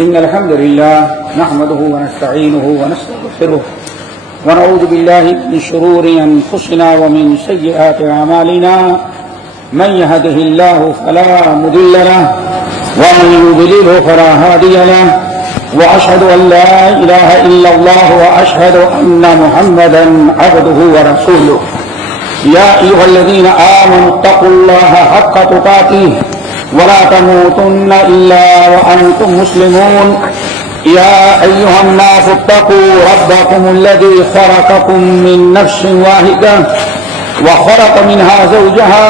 إن الحمد لله نحمده ونستعينه ونستغفره ونعوذ بالله من شرور أنفسنا ومن سيئات أعمالنا من يهده الله فلا مضل له ومن يضلله فلا هادي له وأشهد أن لا إله إلا الله وأشهد أن محمدا عبده ورسوله يا أيها الذين آمنوا اتقوا الله حق تقاته ولا تموتن إلا وأنتم مسلمون يا أيها الناس اتقوا ربكم الذي خلقكم من نفس واحدة وخلق منها زوجها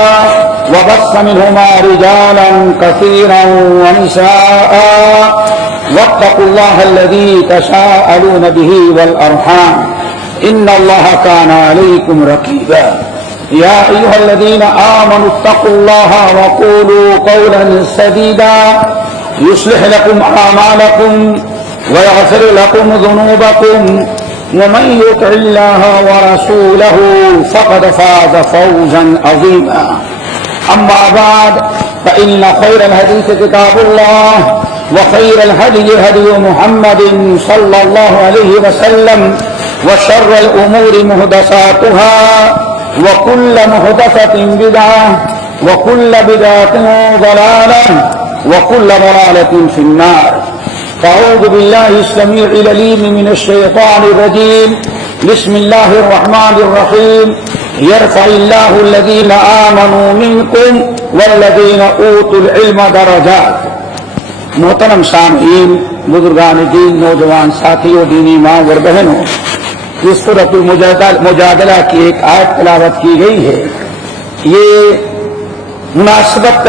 وبث منهما رجالا كثيرا ونساء واتقوا الله الذي تساءلون به والأرحام إن الله كان عليكم رقيبا يا أيها الذين آمنوا اتقوا الله وقولوا قولا سديدا يصلح لكم أعمالكم ويغفر لكم ذنوبكم ومن يطع الله ورسوله فقد فاز فوزا عظيما أما بعد فإن خير الحديث كتاب الله وخير الهدي هدي محمد صلى الله عليه وسلم وشر الأمور محدثاتها وكل محدثة بدعة وكل بدعة ضلالة وكل ضلالة في النار. أعوذ بالله السميع العليم من الشيطان الرجيم. بسم الله الرحمن الرحيم. يرفع الله الذين آمنوا منكم والذين أوتوا العلم درجات. محترم سامعین، بزرگان دین، نوجوان ساتھیوں، دینی ماں اور بہنوں، اس سورۃ المجادلہ کی ایک آیت تلاوت کی گئی ہے. یہ مناسبت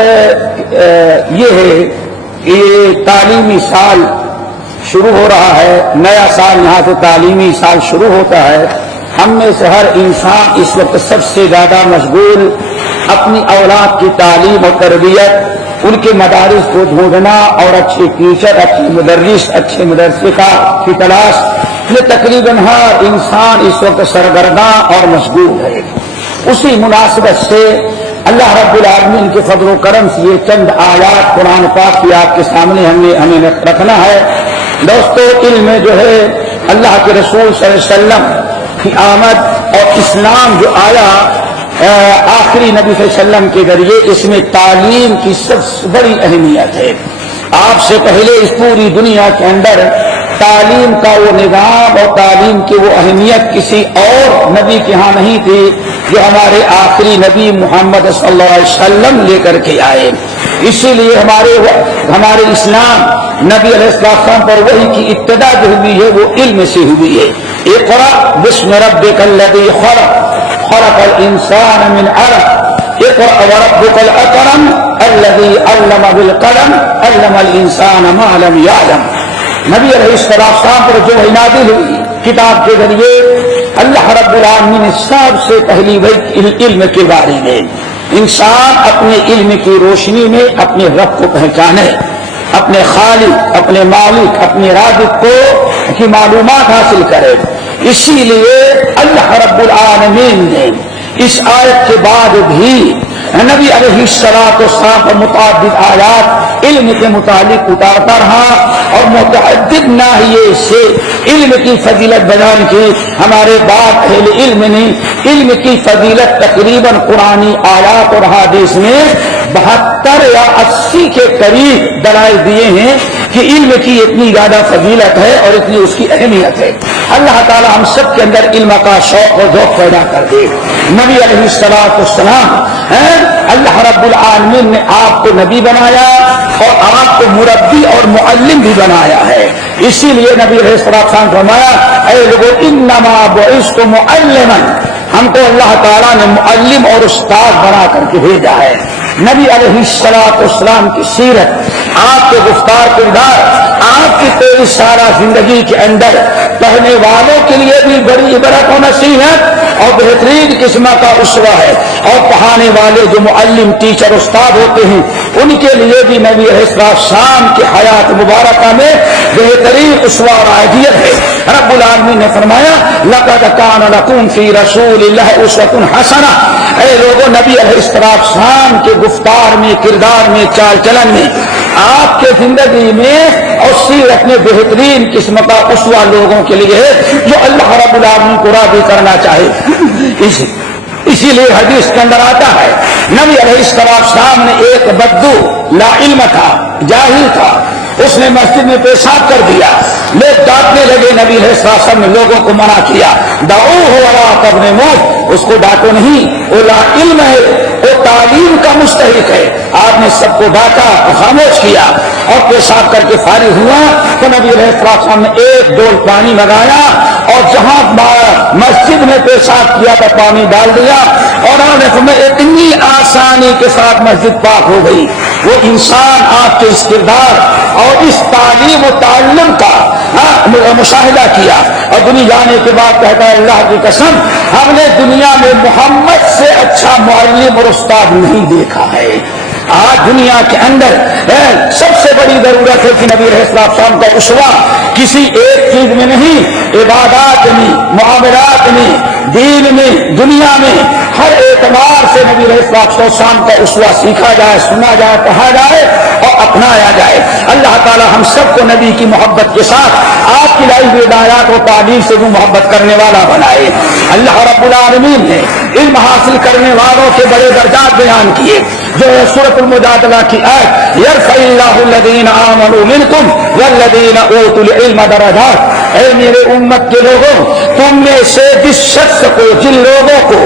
یہ ہے کہ یہ تعلیمی سال شروع ہو رہا ہے، نیا سال یہاں سے تعلیمی سال شروع ہوتا ہے. ہم میں سے ہر انسان اس وقت سب سے زیادہ مشغول اپنی اولاد کی تعلیم اور تربیت، ان کے مدارس کو ڈھونڈنا اور اچھے ٹیچر، اچھے مدرس، اچھے مدرسے کی تلاش میں تقریباً ہر انسان اس وقت سرگرداں اور مشغول ہے. اسی مناسبت سے اللہ رب العالمین کے فضل و کرم سے یہ چند آیات قرآن پاک کی آپ کے سامنے ہمیں رکھنا ہے. دوستو، علم جو ہے اللہ کے رسول صلی اللہ علیہ وسلم کی آمد اور اسلام جو آیا آخری نبی صلی اللہ علیہ وسلم کے ذریعے، اس میں تعلیم کی سب سے بڑی اہمیت ہے. آپ سے پہلے اس پوری دنیا کے اندر تعلیم کا وہ نظام اور تعلیم کی وہ اہمیت کسی اور نبی کے ہاں نہیں تھی جو ہمارے آخری نبی محمد صلی اللہ علیہ وسلم لے کر کے آئے. اسی لیے ہمارے اسلام نبی علیہ السلام پر وحی کی ابتدا جو ہوئی ہے وہ علم سے ہوئی ہے. اقرأ بسم ربک الذی خلق خلق الانسان من علق اقرأ وربک الاکرم الذی علم بالقلم علم الانسان ما لم یعلم. نبی علیہ السلام پر جو نازل ہوئی کتاب کے ذریعے اللہ رب العالمین نے سب سے پہلی وحی علم کے بارے میں انسان اپنے علم کی روشنی میں اپنے رب کو پہچانے، اپنے خالق، اپنے مالک، اپنے رازق کی معلومات حاصل کرے. اسی لیے اللہ رب العالمین نے اس آیت کے بعد بھی نبی علیہ السلام پر متعدد آیات علم کے متعلق اتارتا رہا اور متعدد ناحیے سے علم کی فضیلت بیان کی. ہمارے بعد اہل علم نے علم کی فضیلت تقریباً قرآنی آیات اور حدیث میں 72 یا 80 کے قریب دلائل دیے ہیں کہ علم کی اتنی زیادہ فضیلت ہے اور اتنی اس کی اہمیت ہے. اللہ تعالی ہم سب کے اندر علم کا شوق اور ذوق پیدا کر دے. نبی علیہ السلام اللہ رب العالمین نے آپ کو نبی بنایا اور آپ کو مربی اور معلم بھی بنایا ہے. اسی لیے نبی علیہ السلام فرمایا، اے لوگو انما بعثت معلما، ہم کو اللہ تعالیٰ نے معلم اور استاد بنا کر کے بھیجا ہے. نبی علیہ السلام کی سیرت، آپ کے گفتار کردار، آپ کی تیری سارا زندگی کے اندر پڑھنے والوں کے لیے بھی بڑی عبرت و نصیحت اور بہترین قسم کا اسوہ ہے، اور پڑھانے والے جو معلم، ٹیچر، استاد ہوتے ہیں ان کے لیے بھی نبی علیہ السلام کی حیات مبارکہ میں بہترین اسوہ اور آئیڈیل ہے. رب العالمین نے فرمایا لقد کان لکم فی رسول اللہ اسوۃ حسنہ. اے لوگوں، نبی علیہ السلام کے گفتار میں، کردار میں، چال چلن میں، آپ کے زندگی میں اور سیرت میں بہترین قسم کا اسوہ لوگوں کے لیے ہے جو اللہ رب العالمین کو راضی کرنا چاہے۔ اسی لیے حدیث کے اندر آتا ہے نبی علیہ السلام نے ایک بدو لا علم تھا، جاہل تھا، اس نے مسجد میں پیشاب کر دیا، لوگ ڈانٹنے لگے، نبی علیہ السلام نے لوگوں کو منع کیا، دعوہ ولا تظلموہ، اس کو ڈانٹو نہیں، وہ لا علم ہے، وہ تعلیم کا مستحق ہے۔ آپ نے سب کو ڈانٹا، خاموش کیا اور پیشاب کر کے فارغ ہوا تو نبی علیہ السلام نے ایک ڈول پانی لگایا اور جہاں مسجد میں پیشاب کیا تھا پانی ڈال دیا اور اتنی آسانی کے ساتھ مسجد پاک ہو گئی۔ وہ انسان آپ کے اس کردار اور اس تعلیم و تعلم کا مشاہدہ کیا اور دنیا جانے کے بعد کہتا ہے اللہ کی قسم ہم نے دنیا میں محمد سے اچھا معلم اور استاد نہیں دیکھا ہے۔ آج دنیا کے اندر سب سے بڑی ضرورت ہے کہ نبی علیہ السلام کا اسوہ کسی ایک چیز میں نہیں، عبادات میں، معاملات میں، دین میں، دنیا میں، ہر اعتبار سے نبی علیہ السلام کا اسوہ سیکھا جائے، سنا جائے، پڑھا جائے اور اپنایا جائے۔ اللہ تعالی ہم سب کو نبی کی محبت کے ساتھ آپ کی لائی ہوئی ہدایات و تعلیم سے وہ محبت کرنے والا بنائے۔ اللہ رب العالمین نے علم حاصل کرنے والوں کے بڑے درجات بیان کیے جو ہے سورۃ المجادلہ کی آیت یرفع اللہ الذین آمنوا منکم والذین اوتوا العلم درجات۔ اے میرے امت کے لوگوں، تم میں سے جس شخص کو، جن لوگوں کو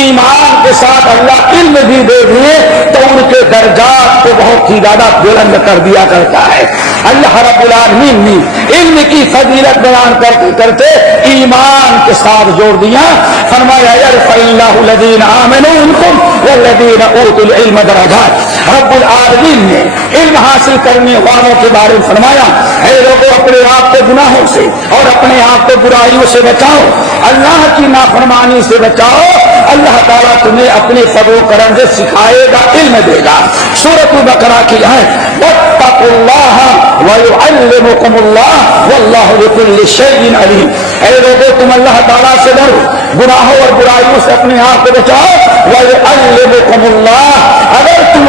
ایمان کے ساتھ اللہ علم بھی دے دیے تو ان کے درجات کو بہت ہی زیادہ بلند کر دیا کرتا ہے۔ اللہ رب العالمین نے علم کی فضیلت بیان کرتے کرتے ایمان کے ساتھ جوڑ دیا، فرمایا یرفع اللہ الذین آمنوا منکم والذین اوتوا العلم درجات۔ رب العالمین نے علم حاصل کرنے والوں کے بارے میں فرمایا اے لوگوں اپنے آپ کو گناہوں سے اور اپنے آپ کو برائیوں سے بچاؤ، اللہ کی نافرمانی سے بچاؤ، اللہ تعالیٰ تمہیں اپنے فضل و کرم سے سکھائے گا، علم دے گا۔ سورۃ البقرہ کی آیت واتقوا اللہ ویعلمکم اللہ واللہ بکل شیء علیم۔ اے لوگوں تم اللہ تعالیٰ سے ڈرو، گناہوں اور برائیوں سے اپنے آپ کو بچاؤ، ویعلمکم اللہ، اگر تم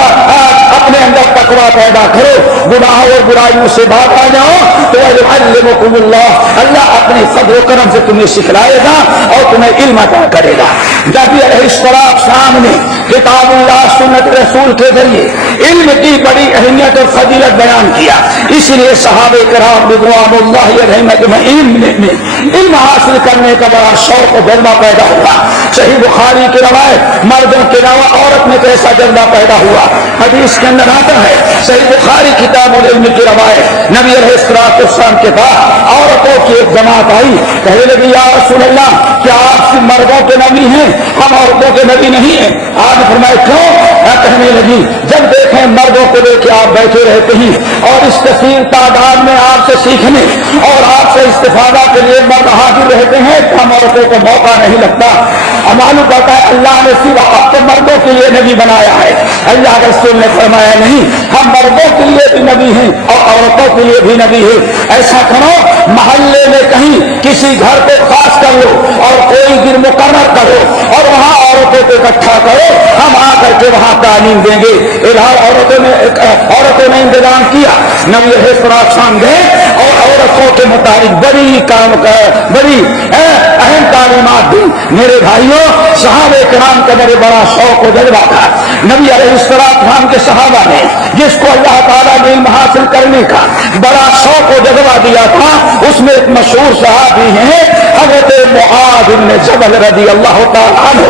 اپنے اندر تقویٰ پیدا کرو، گناہوں اور برائیوں سے باز آ جاؤ تو ویعلمکم اللہ، اللہ اپنے فضل و کرم سے تمہیں سکھلائے گا اور تمہیں علم عطا کرے گا۔ نبی علیہ السلام نے کتاب اللہ سنت رسول کے ذریعے علم کی بڑی اہمیت اور فضیلت بیان کیا، اس لیے صحابہ کرام رضوان اللہ علیہم اجمعین میں علم حاصل کرنے کا بڑا شوق و جذبہ پیدا ہوا۔ صحیح بخاری کی روایت مردوں کے علاوہ عورت میں کیسا جذبہ پیدا ہوا، حدیث کے اندر آتا ہے صحیح بخاری کتاب العلم کی روایت نبی علیہ السلام کے پاس عورتوں کی ایک جماعت آئی، کہنے لگی یا رسول اللہ کیا آپ صرف مردوں کے نبی ہیں، ہم عورتوں کے نبی نہیں ہیں؟ آپ نے فرمایا کیوں؟ کہنے لگی جب دیکھیں مردوں کو لے کے آپ بیٹھے رہتے ہیں اور اس کثیر تعداد میں آپ سے سیکھنے اور آپ سے استفادہ کے لیے مرد حاضر رہتے ہیں تو ہم عورتوں کو موقع نہیں لگتا۔ معلوم پڑتا ہے اللہ نے صرف آپ کو مردوں کے لیے نبی بنایا ہے، اللہ کے رسول نے فرمایا نہیں، ہم مردوں کے لیے بھی نبی ہیں اور عورتوں کے لیے بھی نبی ہے۔ ایسا کرو محلے میں کہیں کسی گھر کو خاص کر لو اور کوئی دن مقرر کرو اور وہاں عورتوں کو اکٹھا کرو، ہم آ کر کے وہاں تعلیم دیں گے۔ عورتوں نے انتظام کیا، نبی علیہ السلام گئے اور عورتوں کے متعلق بڑی اہم تعلیمات دی۔ میرے بھائیوں صحابہ کرام کا بڑا شوق و جذبہ تھا۔ نبی علیہ السلام کے صحابہ نے جس کو اللہ تعالیٰ نے علم حاصل کرنے کا بڑا شوق و جذبہ دیا تھا، اس میں ایک مشہور صحابی ہیں حضرت معاذ بن جبل رضی اللہ تعالیٰ عنہ۔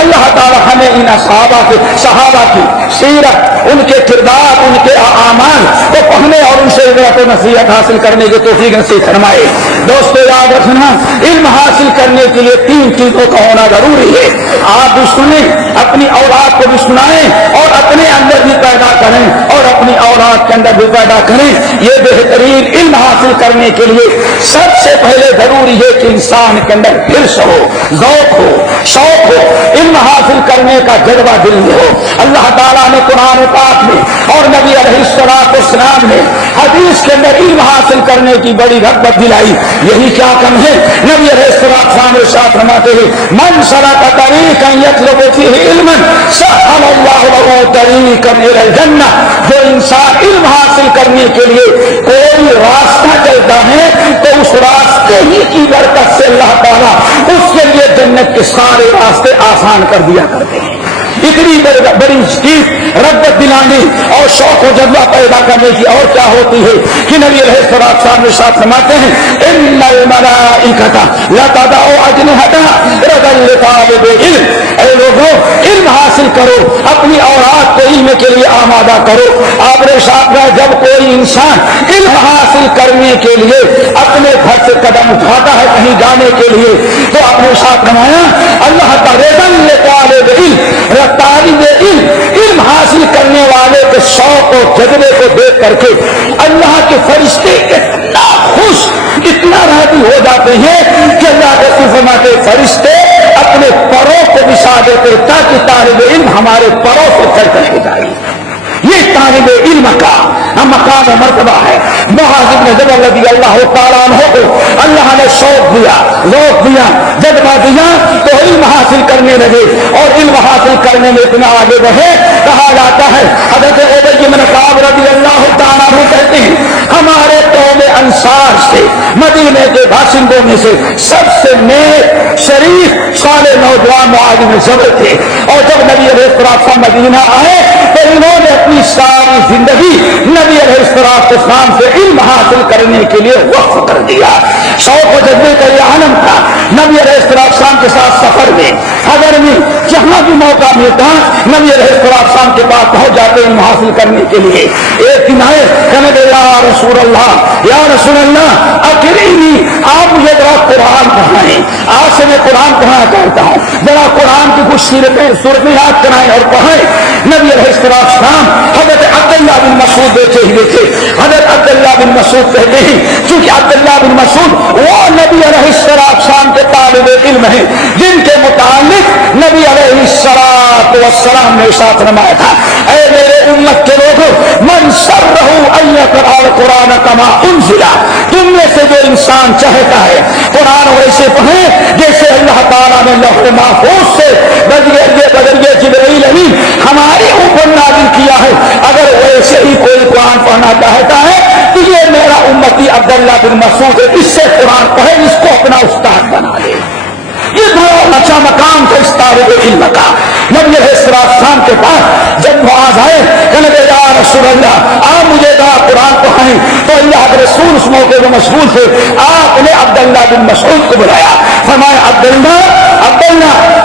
اللہ تعالیٰ ہمیں ان صحابہ کی سیرت، ان کے کردار، ان کے اعمال کو پڑھنے اور ان سے عبرت و نصیحت حاصل کرنے کی توفیق نصیب فرمائے۔ دوستو یاد رکھنا علم حاصل کرنے کے لیے 3 چیزوں کا ہونا ضروری ہے۔ آپ بھی سنیں، اپنی اولاد کو بھی سنائیں اور اپنے اندر بھی پیدا کریں اور اپنی اولاد کے اندر بھی پیدا کریں۔ یہ بہترین علم حاصل کرنے کے لیے سب سے پہلے ضروری ہے کہ انسان کے اندر حرص ہو، ذوق ہو، شوق ہو، علم حاصل کرنے کا جذبہ دل میں ہو۔ اللہ تعالیٰ نے قرآن پاک میں اور نبی علیہ السلام نے حدیث کے اندر علم حاصل کرنے کی بڑی رغبت دلائی۔ یہی کیا کم ہے، نبی علیہ السلام ارشاد فرماتے ہیں من سلک طریقا یطلب فیہ علما سہل اللہ لہ طریقا الی الجنہ۔ جو انسان علم حاصل کرنے کے لیے کوئی راستہ کی برکت سے اللہ تعالیٰ اس کے لیے جنت کے سارے راستے آسان کر دیا کرتے ہیں. اتنی بڑی چیز رغبت دلانے اور شوق و جذبہ پیدا کرنے کی اور کیا ہوتی ہے کہ نبی علیہ الصلوۃ والسلام نے ساتھ فرماتے ہیں ان الملائکۃ لتضع اجنحتها رضا لطالب العلم. اے لوگوں علم حاصل کرو، اپنی اولاد کو علم کے لیے آمادہ کرو. آپ نے ساتھ میں جب کوئی انسان علم حاصل کرنے کے لیے اپنے گھر سے قدم اٹھاتا ہے کہیں جانے کے لیے تو اپنے ساتھ فرمایا اللہ تعالی طالب علم، طالب علم حاصل کرنے والے کے شوق اور جذبے کو دیکھ کر کے اللہ کے فرشتے اتنا خوش اتنا راضی ہو جاتے ہیں کہ اللہ کے فرماتے فرشتے اپنے پروں کو بچھا دیتے تاکہ طالب علم ہمارے پروں سے چل کر کے جائے. یہ طالب علم کا مقام و مرتبہ ہے. معاذ بن جبل رضی اللہ تعالیٰ عنہ کو اللہ نے شوق دیا، ذوق دیا، جذبہ دیا تو علم حاصل کرنے لگے اور علم حاصل کرنے میں اتنا آگے بڑھے. کہا جاتا ہے حضرت ابی بن کعب رضی اللہ تعالیٰ عنہ کہتے ہیں ہمارے قوم انصار سے مدینے کے باشندوں میں سے سب سے نیک شریف صالح نوجوان معاذ بن جبل تھے. اور جب نبی علیہ السلام مدینہ آئے تو انہوں نے اپنی ساری زندگی نبی علیہ السلام سے علم حاصل کرنے کے لیے وقف کر دیا. شوق و جذبے کا یہ عالم تھا. نبی علیہ السلام کے ساتھ سفر میں اگر میں جہاں بھی موقع ملتا نبی علیہ السلام کے پاس پہنچ جاتے علم حاصل کرنے کے لیے. ایک دن آئے کہنے لگے یا رسول اللہ اکرمنی، آپ مجھے ذرا قرآن پڑھائیں. آج سے میں قرآن پڑھانا چاہتا ہوں، ذرا قرآن کی کچھ صورتیں یاد کرائیں اور پڑھائیں. نبی علیہ السلام حضرت عبداللہ بن مسعود بیٹھے ہوئے تھے. حضرت عبداللہ بن مسعود کہتے ہیں چونکہ عبداللہ بن مسعود وہ نبی علیہ السلام کے طالب علم ہیں جن کے متعلق نبی علیہ السلام نے ارشاد فرمایا تھا اے میرے امت کے لوگوں من سرہ ان یقرأ القرآن کما انزل، تم میں سے جو انسان چاہتا ہے قرآن ویسے پڑھے جیسے اللہ تعالیٰ نے لوح محفوظ سے بذریعہ جبرائیل امین ہمارے اوپر نازل کیا ہے، اگر ویسے ہی کوئی قرآن پڑھنا چاہتا ہے تو یہ میرا امتی عبداللہ بن مسعود ہے، اس سے قرآن پڑھے، اس کو اپنا استاد بنا لے. یہ بڑا اچھا مقام تھا اس طالب علم کا. نبی علیہ السلام کے پاس جب معاذ آئے کہنے لگے یا رسول اللہ آپ مجھے ذرا قرآن پڑھائیں تو اللہ کے رسول اس موقع میں مشغول تھے. آپ نے عبداللہ بن مسعود کو بلایا، فرمایا عبداللہ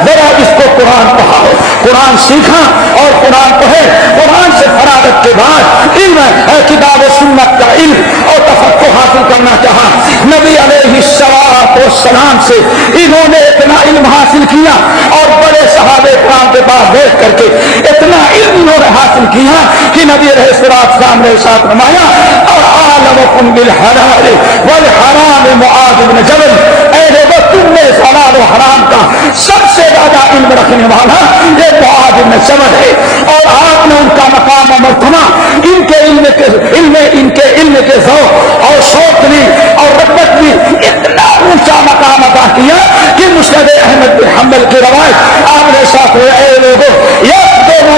ذرا اس کو قرآن پڑھاؤ. قرآن سیکھا اور قرآن پڑھے. قرآن سے فراغت کے بعد علم کتاب و سنت کا علم اور تفقہ حاصل کرنا چاہا. نبی علیہ السلام سے انہوں نے اتنا علم حاصل کیا اور بڑے صحابہ کرام کے پاس بیٹھ کر کے اتنا علم انہوں نے حاصل کیا کہ نبی علیہ السلام نے ساتھ فرمایا اور عالمکم بالحلال والحرام معاذ بن جبل، اے لوگوں تم میں حلال و حرام کا سب سے زیادہ علم رکھنے والا یہ معاذ بن جبل ہے. اور آپ نے ان کا مقام و مرتبہ ان کے علم کے ذوق اور شوق نے اور رغبت نے اتنا اونچا مقام عطا کیا کہ مسند احمد بن حنبل کی روایت آپ نے ساتھ ہوئے اے لوگوں یقدم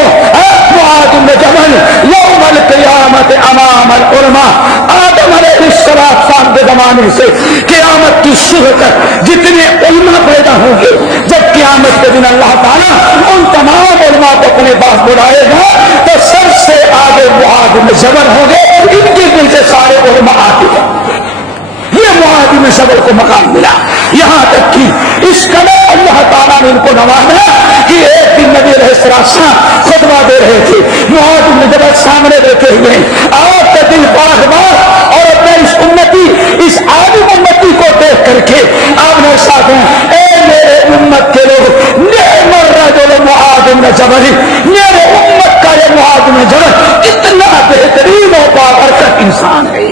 معاذ بن جبل یوم القیامت امام العلماء. آدم علیہ السلام کے زمانے سے قیامت کی صبح تک جتنے علماء پیدا ہوں گے جب قیامت کے دن اللہ تعالیٰ ان تمام علماء کو اپنے پاس بلائے گا تو سب سے آگے معاذ بن جبل ہوں گے، ان کے دل سے سارے علماء آتے ہیں. یہ معاذ بن جبل کو مقام ملا. یہاں تک کہ اس قدر اللہ تعالیٰ نے ان کو نوازا کہ ایک دن نبی علیہ السلام خطبہ دے رہے تھے، معاذ بن جبل سامنے بیٹھے ہوئے. آپ کا دل باغ اور اپنے اس عالم امتی کو دیکھ کر کے آپ نے ساتھ اے میرے امت کے لوگ نعم الرجل معاذ بن جبل، میرے امت کا یہ معاذ بن جبل اتنا بہترین و بابرکت انسان ہے.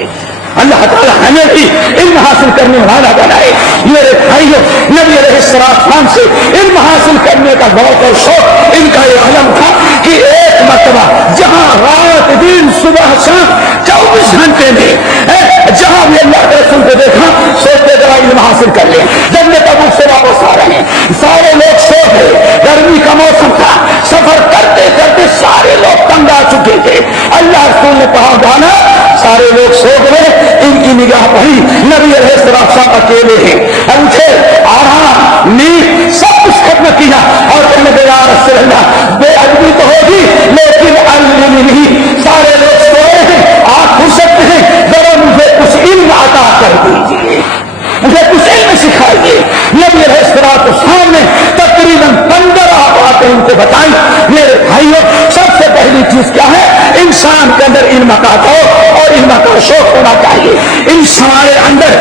اللہ تعالیٰ ہمیں بھی علم حاصل کرنے والا بنائے. میرے بھائیوں نبی علیہ السلام سے علم حاصل کرنے کا بہت اور شوق ان کا یہ علم تھا کہ ایک مرتبہ جہاں رات دن صبح شام 24 گھنٹے میں جہاں بھی اللہ کے رسول کو دیکھا سوچتے ذرا علم حاصل کر لیں. جب میں تبوک سے واپس آ رہے ہیں سارے لوگ سو گئے، گرمی کا موسم تھا، سفر کرتے کرتے سارے لوگ تنگ آ چکے تھے. اللہ رسول نے کہا جانا سارے لوگ سو گئے، ان کی نگاہ پڑی نبی علیہ السلام اکیلے ہیں، اٹھے آرام نیند سب کچھ ختم کیا اور کہنے لگے یا رسول اللہ بے ادبی تو ہوگی لیکن علمنی، سارے لوگ سوئے ہیں آپ کھل سکتے ہیں، ذرا مجھے کچھ علم عطا کر دیجیے، مجھے کچھ علم سکھائیے۔ نبی علیہ السلام نے تقریباً 15 باتیں ان کو بتائیں۔ میرے بھائیوں سب سے پہلی چیز کیا ہے؟ انسان کے اندر علم کا ذوق اور علم کا شوق ہونا چاہیے۔ انسان کے اندر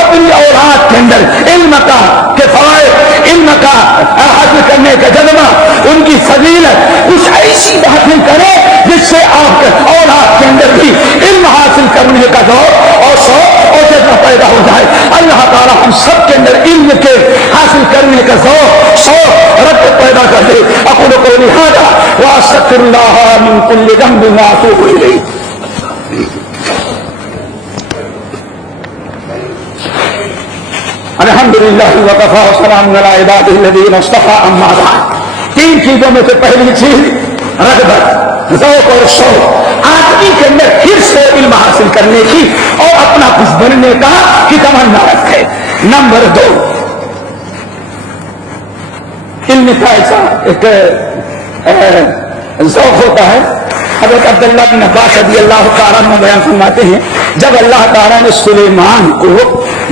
اپنی اولاد کے اندر علم کا کے فوائد، علم کا حاصل کرنے کا جذبہ، ان کی فضیلت، کچھ ایسی باتیں کرے جس سے آپ کے اولاد کے اندر بھی علم حاصل کرنے کا ذوق اور شوق اور جذبہ پیدا ہو جائے۔ اللہ تعالیٰ ہم سب کے اندر علم کے حاصل کرنے کا ذوق شوق رغبت پیدا کر دے۔ اقول قولی ھذا واستغفر اللہ من کل ذنب واتوب الیہ۔ الحمدللہ وکفی وسلام علی عبادہ الذین اصطفی، اما بعد۔ تین چیزوں میں سے پہلی چیز رغبت، ذوق اور شوق، آدمی کے اندر پھر سے علم حاصل کرنے کی اور اپنا کچھ بننے کا کی تمنا رکھے۔ نمبر 2، علم کا ایسا ایک ذوق ہوتا ہے۔ حضرت عبداللہ بن عباس رضی اللہ تعالیٰ عنہ بیان فرماتے ہیں جب اللہ تعالیٰ نے سلیمان کو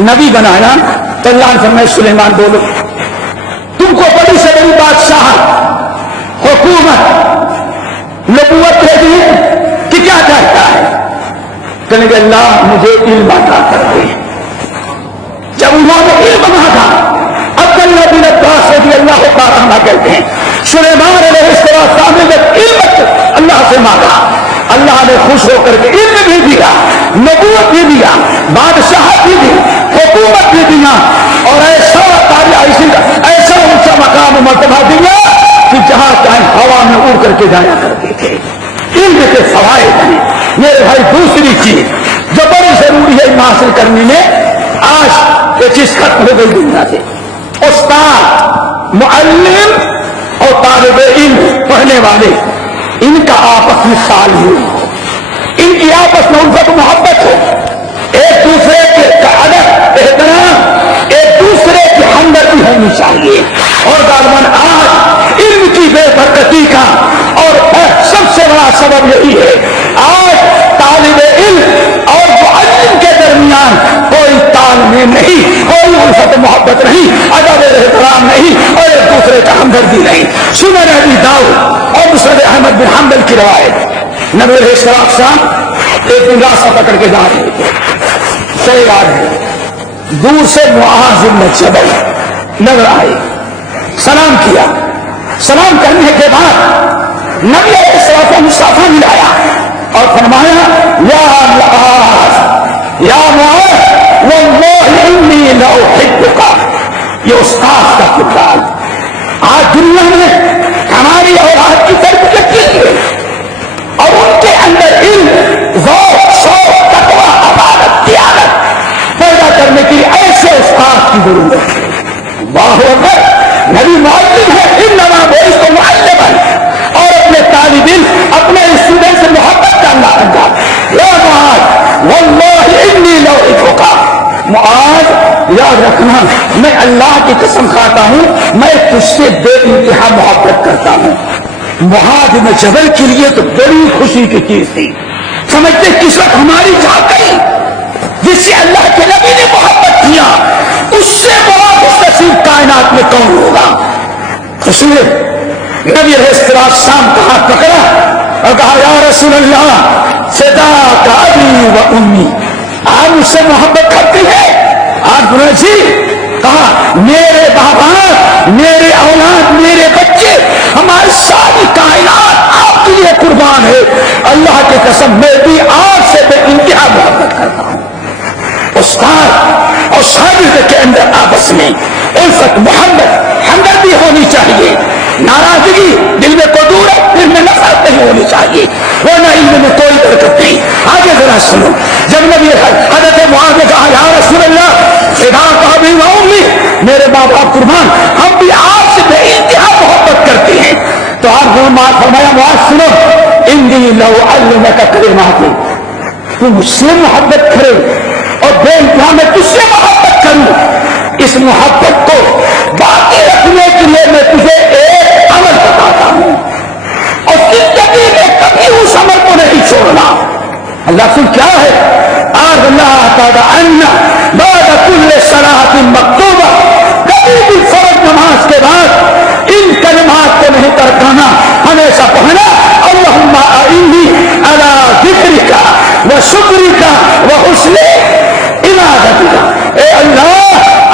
نبی بنایا تو اللہ نے فرمایا سلیمان بولو، تم کو بڑی سے بڑی بادشاہ حکومت نبوت دے دی کہ کیا چاہتا ہے؟ کہنے کہ اللہ مجھے علم عطا کر دے۔ جب انہوں نے علم مانگا، عبداللہ بن عباس رضی اللہ تعالیٰ عنہ کہتے ہیں سلیمان علیہ السلام نے جب علم اللہ سے مانگا، اللہ نے خوش ہو کر کے علم بھی دیا، نبوت بھی دیا، بادشاہت بھی دی، حکومت بھی دیا، اور ایسا اونچا مقام و مرتبہ دیا کہ جہاں چاہے ہوا میں اڑ کر کے جایا کرتے تھے۔ علم کے فوائد ہیں میرے بھائی۔ دوسری چیز جو بڑی ضروری ہے علم حاصل کرنے میں، آج یہ چیز ختم ہو گئی دنیا سے۔ استاد، معلم اور طالب علم پڑھنے والے، ان کا آپس میں تعلق ہو، ان کی آپس میں الفت محبت ہو، ایک دوسرے کا ادب احترام، ایک دوسرے کی ہمدردی ہونی چاہیے۔ اور غالباً آج علم کی بے برکتی کا اور سب سے بڑا سبب یہی ہے، آج طالب علم اور معلم کے درمیان کوئی تالمیل نہیں، کوئی الفت محبت نہیں، ادب احترام نہیں، اور ایک دوسرے کا ہمدردی نہیں۔ سنن ابی داؤد اور مسند احمد بن حنبل کی روایت، نبی علیہ السلام ایک دن راستہ پکڑ کے جا رہے تھے، صحیح یاد ہے، دور سے معاذ بن جبل نظر آئے، سلام کیا، سلام کرنے کے بعد نبی علیہ السلام مصافحہ ملایا اور فرمایا یا معاذ، یا معاذ واللہ انی لاحبک۔ یہ استاد کا کردار آج دنیا میں ہماری اولاد کی تربیت کے لیے اور ان کے اندر علم، ذوق، شوق، تقویٰ، عبادت، دیانت پیدا کرنے کے لیے ایسے استاد کی ضرورت ہے۔ اللہ اکبر، نبی معلم ہے، انما بعثت معلما، اور اپنے طالب علم، اپنے اسٹوڈنٹ سے محبت کا اللہ رکھا۔ یا معاذ واللہ انی لاحبک، معاذ یاد رکھنا میں اللہ کی قسم کھاتا ہوں میں تجھ سے بے انتہا محبت کرتا ہوں۔ معاذ بن جبل کے لیے تو بڑی خوشی کی چیز تھی، سمجھتے کس وقت ہماری جان گئی، جس سے اللہ کے نبی نے محبت کیا، اس سے بڑا خوش نصیب کائنات میں کون ہوگا؟ خوشی نبی علیہ السلام کا ہاتھ پکڑا اور کہا یا رسول اللہ فداک ابی و امی، آپ مجھ سے محبت کرتے ہیں؟ آپ نے جی کہا میرے بابا، میرے اولاد، میرے بچے، ہماری ساری کائنات آپ کے لیے قربان ہے، اللہ کی قسم میں بھی آپ سے بے انتہا محبت کرتا ہوں۔ استاد اور شاگرد کے اندر آپس میں الفت، محبت، ہمدردی ہونی چاہیے، ناراضگی دل میں کدورت، دل میں نفرت نہیں ہونی چاہیے، ورنہ علم میں کوئی برکت نہیں۔ آگے ذرا سنو، جب نبی حضرت معاذ نے کہا یا رسول اللہ فداک ابی و امی، میرے باپ آپ قربان، ہم بھی آپ سے بے انتہا محبت کرتے ہیں، تو آپ نے فرمایا معاذ سنو، انی لو علمک کلمات، تو مجھ سے محبت کرے اور بے انتہا میں تجھ سے محبت کروں، اس محبت کو باقی رکھنے کے لیے میں تجھے ایک عمل بتاتا ہوں، اور زندگی میں کبھی اس عمل کو نہیں چھوڑنا۔ اللہ سے کیا ہے؟ آج اللہ تعالیٰ عنا بعد کل صلاۃ مکتوبہ، کبھی بھی فرض نماز کے بعد ان کلمات کو نہیں ترکانا، ہمیشہ پڑھنا اللہم اعنی علی ذکرک و شکرک و حسن عبادتک۔ اے اللہ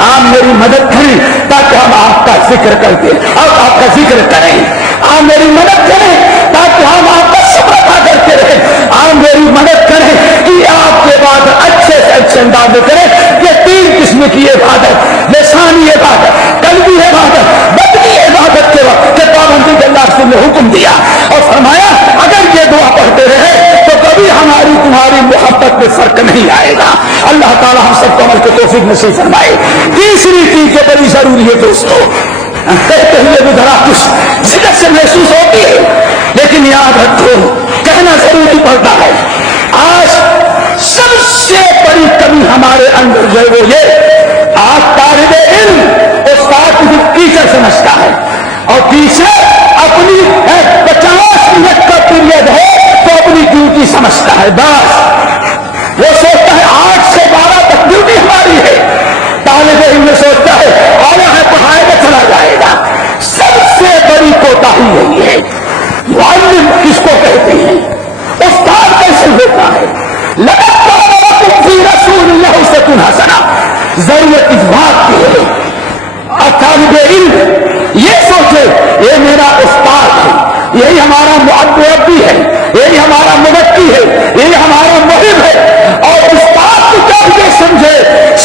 آپ میری مدد کریں تاکہ ہم آپ کا ذکر کرتے اور آپ کا ذکر کریں، آپ میری مدد کریں تاکہ ہم آپ کا شکر ادا کرتے رہیں، آپ میری مدد کریں کہ آپ کے بعد اچھے سے اچھے انداز میں کریں۔ یہ تین قسم کی عبادت، لسانی عبادت، قلبی عبادت، بدنی عبادت کے وقت کے پابندی کے اللہ نے حکم دیا اور فرمایا اگر یہ دعا پڑھتے رہے تو کبھی ہماری تمہاری محبت میں فرق نہیں آئے گا۔ اللہ تعالیٰ ہم سب کو عمل کی توفیق نصیب فرمائے۔ تیسری چیز جو بڑی ضروری ہے دوستو، کہتے ہوئے بھی ذرا کچھ ذلت سے محسوس ہوتی ہے، لیکن یاد رکھو کہنا ضروری پڑتا ہے۔ آج سب سے بڑی کمی ہمارے اندر جو ہے وہ یہ، آج طالب علم استاد کو ٹیچر سمجھتا ہے اور ٹیچر اپنی 50 منٹ کا پیریڈ ہے تو اپنی ڈیوٹی سمجھتا ہے، بس وہ سوچتا ہے 8 سے 12 تک ڈیوٹی ہماری ہے۔ طالب علم سوچتا ہے آنا ہے پڑھائے گا چلا جائے گا۔ سب سے بڑی کوتاہی یہی ہے۔ معلم کس کو کہتے ہیں؟ استاد کیسے ہوتا ہے؟ لقد کان لکم فی رسول اللہ اسوۃ حسنہ، ضرورت اس بات کی ہے اور طالب علم یہ سوچے یہ میرا استاد ہے، یہی ہمارا مربی ہے، یہی ہمارا مبکی ہے، یہی ہمارا محب ہے، اور استاد کو کیا یہ سمجھے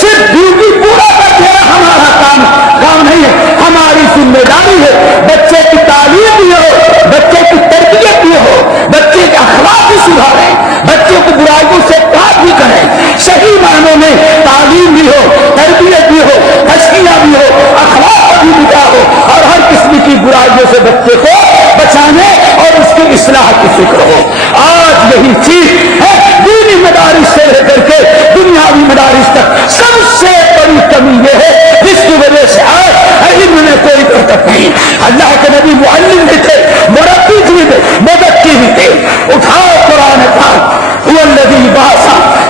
صرف ڈیوٹی پورا کر دینا ہمارا کام نہیں ہے، ہماری ذمہ داری ہے بچے کی تعلیم بھی ہو، بچے کی تربیت بھی ہو، بچے کے اخلاق بھی سدھاریں، بچے کو برائیوں سے پاک بھی کریں، صحیح معنوں میں تعلیم بھی ہو، تربیت بھی ہو، تزکیہ بھی ہو، اخلاق بھی بتا ہو، اور ہر قسم کی برائیوں سے بچے کو بچانے اور اس کی اصلاح کی فکر ہو۔ آج یہی چیز ہے دینی مدارس سے لے کر کے دنیاوی مدارس تک سب سے بڑی کمی یہ ہے جس کی وجہ سے آج علم میں کوئی برکت نہیں۔ اللہ کے نبی معلم بھی تھے، مربی بھی تھے، مبکی بھی تھے۔ اٹھاؤ قرآن پاک، هو الذی بعث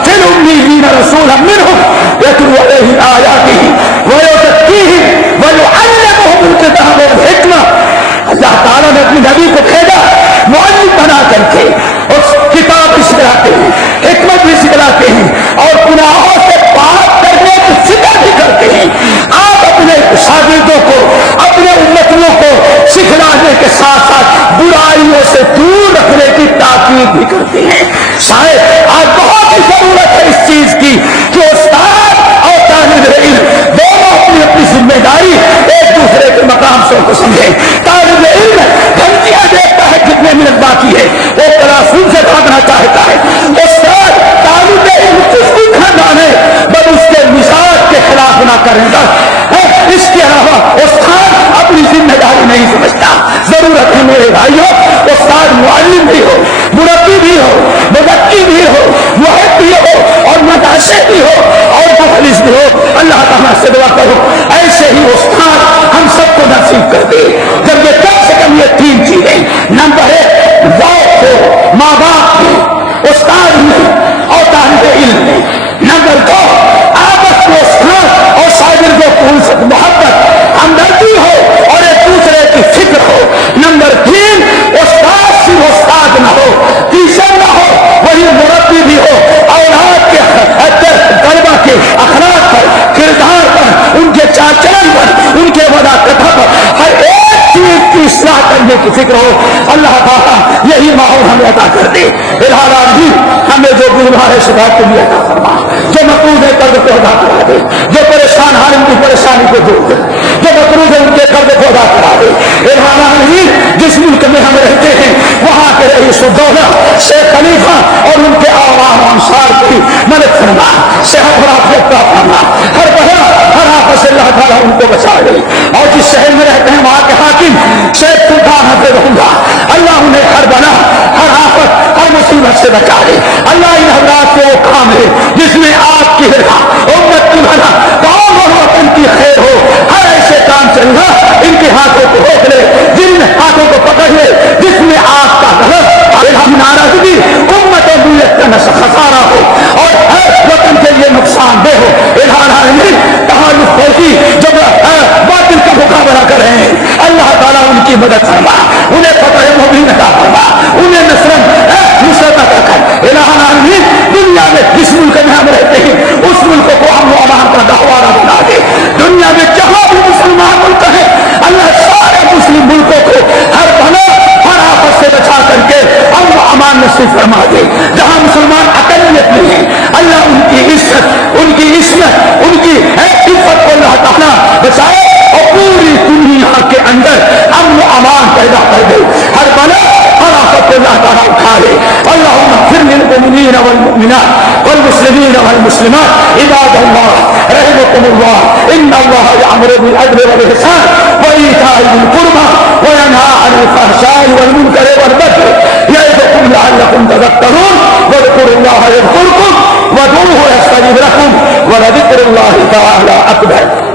فی الامیین رسولا منهم یتلو علیہم آیاتہ ویزکیہم ویعلمہم الکتاب والحکمہ۔ اللہ تعالیٰ نے اپنے نبی کو بھیجا معلم بنا کر کے، اور کتاب بھی سکھلاتے ہیں، حکمت بھی سکھلاتے ہیں، اور گناہوں سے پاک کرنے کی فکر بھی کرتے ہیں۔ آپ اپنے شاگردوں کو، اپنے امتیوں کو سکھلانے کے ساتھ ساتھ برائیوں سے دور رکھنے کی تاکید بھی کرتے ہیں۔ شاید آج بہت ہی ضرورت ہے اس چیز کی کہ استاد اور طالب علم دونوں اپنی اپنی ذمہ داری ایک دوسرے کے مقام سے کو سمجھیں۔ طالب علم گھنٹیاں دیکھتا ہے کتنے منٹ باقی ہے، وہ کلاس روم سے بھاگنا چاہتا ہے۔ استاد طالب علم کچھ بھی کھانا ہے بس اس کے مزاج کے خلاف نہ کرے گا۔ اس کے علاوہ استاد اپنی ذمہ داری نہیں سمجھتا۔ ضرورت ہے میرے بھائیوں استاد معلم بھی ہو، مربی بھی ہو، مبکی بھی ہو، محب بھی ہو، اور مدرسے بھی ہو، اور مخلص بھی ہو۔ اللہ تعالیٰ سے دعا کرو ایسے ہی استاد ہم سب کو نصیب کر دے جب یہ کم سے کم یہ تین چیزیں، نمبر 1 ذوق ہو ماں باپ میں، استاد میں اور طالب علم میں۔ نمبر 2 آپس میں استاد اور شاگردوں کو محبت، ہمدردی ہو اور ایک دوسرے کی فکر ہو۔ نمبر 3 استاد صرف استاد نہ ہو، ٹیچر نہ ہو، وہی مربی بھی ہو، اولاد کے طلبا کے اخلاق پر، کردار پر، ان کے چال چلن پر، ان کے ودا کتھا پر ہر ایک چیز کی اصلاح کرنے کی فکر ہو۔ اللہ تعالیٰ یہی ماحول ہمیں عطا کر دے۔ الہٰ بھی ہمیں جو گناہ ہے شفاعت کے لیے عطا فرما، جو مقروض ہے قرض کو ادا کرا دے، جو پریشان ہیں ان کی پریشانی کو دور کر، جو مقروض ہے ان کے قرض کو ادا کرا دے۔ الہٰ جس ملک میں ہم رہتے ہیں وہاں کے رئیس الدولہ شیخ خلیفہ اور ان کے عوام انصار کی مدد فرما، صحت اور عافیت کا فرما، ہر بلا ہر آفت سے اللہ تعالیٰ ان کو بچا لے۔ اور جس شہر میں رہتے ہیں وہاں کے حاکم شیخ سلطان حفظه اللہ، اللہ انہیں ہر بلا ہر آفت ہر مصیبت سے بچا لے۔ اللہ ان حضرات کو وہ کام ہے جس میں آپ کی والمسلمين والمسلمات عباد الله رحمكم الله إن الله يأمر بالعدل والإحسان وإيتاء ذي القربى وينهى عن الفحشاء والمنكر والبغي يعظكم لعلكم تذكرون واذكروا الله يذكركم وادعوه يستجب لكم ولذكر الله تعالى أكبر